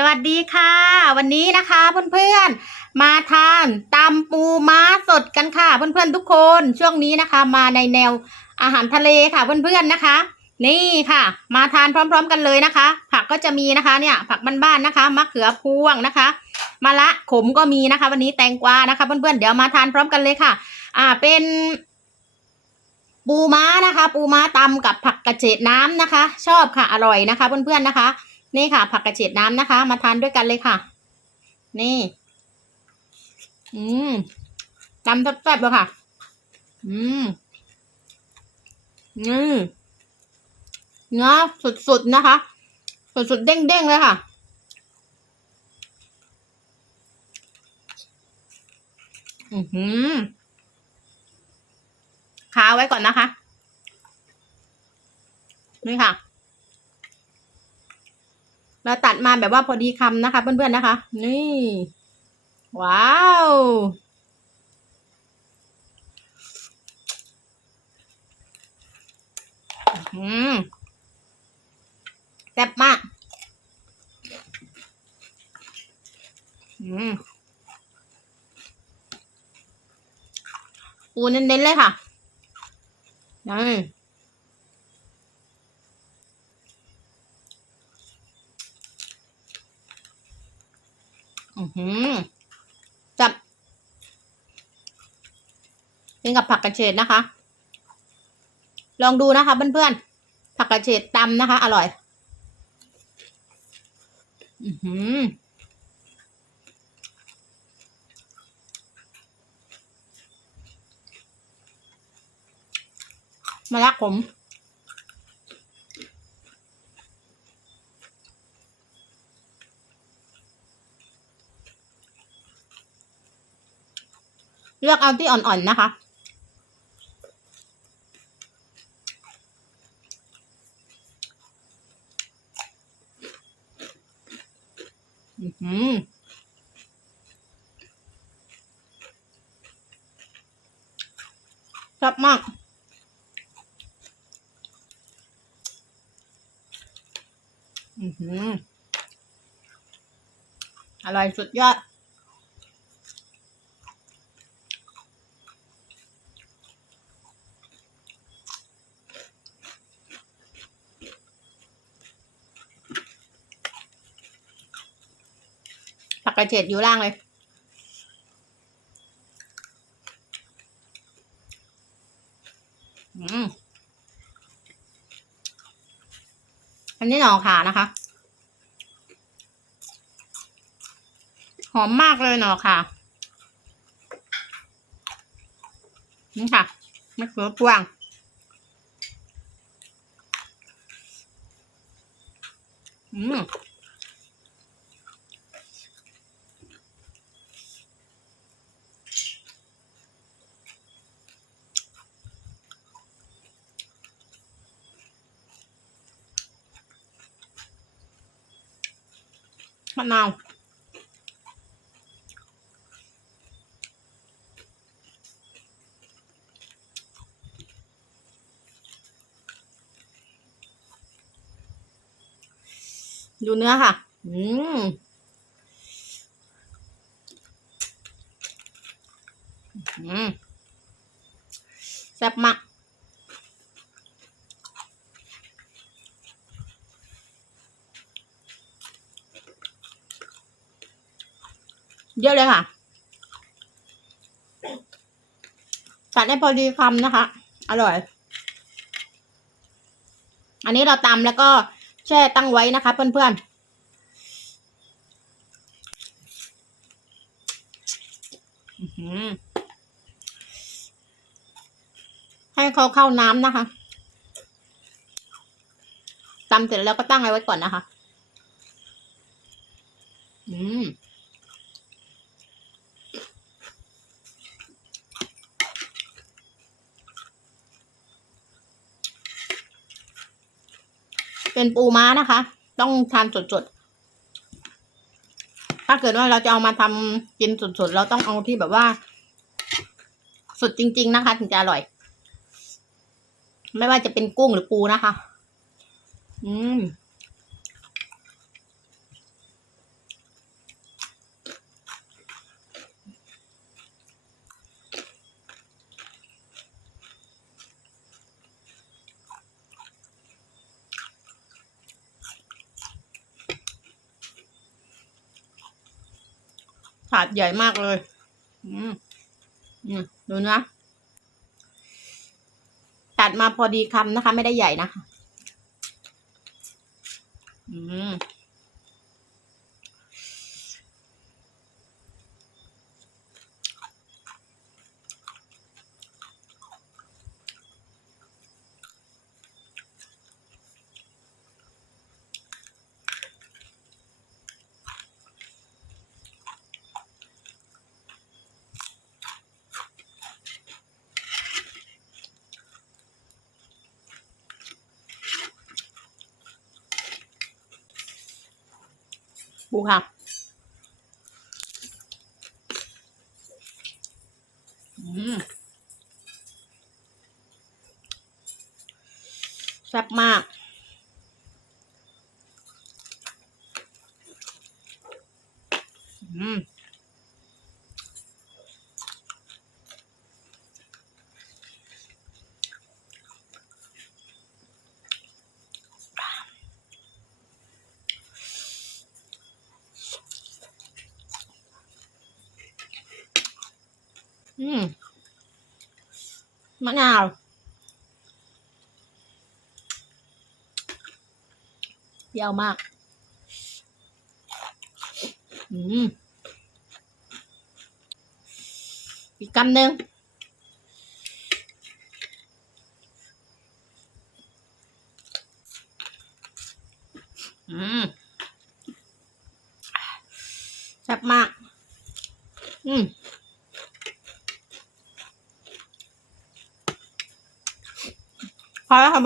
สวัสดีค่ะ วันนี้นะคะเพื่อนๆ มาทานตำปูม้าสดกันค่ะ เพื่อนๆทุกคนช่วงนี้นะคะ มาในแนวอาหารทะเลค่ะเพื่อนๆนะคะ นี่ค่ะ มาทานพร้อม ๆ กันเลยนะคะ ผักก็จะมีนะคะเนี่ย ผักบ้านๆนะคะมะเขือพวงนะคะมะละขมก็มีนะคะ วันนี้แตงกวานะคะ เพื่อนๆเดี๋ยวมาทานพร้อมกันเลยค่ะ อ่าเป็นปูม้านะคะ ปูม้าตำกับผักกระเฉดน้ำนะคะ ชอบค่ะอร่อยนะคะ เพื่อนๆนะคะ นี่ค่ะ ผักกระเฉดน้ำนะคะ มาทานด้วยกันเลยค่ะ นี่ อืมตำแซ่บๆเลยค่ะ อืมอืมเนื้อสุดๆนะคะ สุดๆเด้งๆเลยค่ะอือหือค้าไว้ก่อนนะคะ นี่ค่ะ เราตัดมาแบบว่าพอดีคำนะคะเพื่อนๆนะคะ นี่ ว้าว อืมแซ่บมาก อืมปูเน้นๆเลยค่ะนี่ อือหือจับเป็นกับผักกระเฉดนะคะ ลองดูนะคะเพื่อนๆ ผักกระเฉดตำนะคะ อร่อย อือหือมาลักผม เลือกเอาที่อ่อนๆนะคะ อือหือชอบมากอือหืออร่อยสุดยอด กระเฉดอยู่ล่างเลยอันนี้หน่อขานะคะ หอมมากเลยหน่อค่ะนี่ค่ะมะเขือพวงอืม มะนาวดูเนื้อค่ะ อืม อืมแซ่บมาก เยอะเลยค่ะตัดให้พอดีคำนะคะ อร่อย อันนี้เราตำแล้วก็แช่ตั้งไว้นะคะ เพื่อนๆให้เขาเข้าน้ำนะคะตำเสร็จแล้วก็ตั้งไว้ก่อนนะคะ อืม เป็นปูม้านะคะ ต้องทานสดๆ ถ้าเกิดว่าเราจะเอามาทำกินสดๆ เราต้องเอาที่แบบว่า สดจริง ๆ นะคะ ถึงจะอร่อย ไม่ว่าจะเป็นกุ้งหรือปูนะคะ อืม ถาดใหญ่มากเลย อืมอืมดูนะตัดมาพอดีคำนะคะ ไม่ได้ใหญ่นะคะ อืม ปูค่ะแซ่บมาก อืม อืมมะนาวเปรี้ยวมาก อืม อีกคำหนึ่งอืมแซ่บมาก อืม พอแล้วค่ะ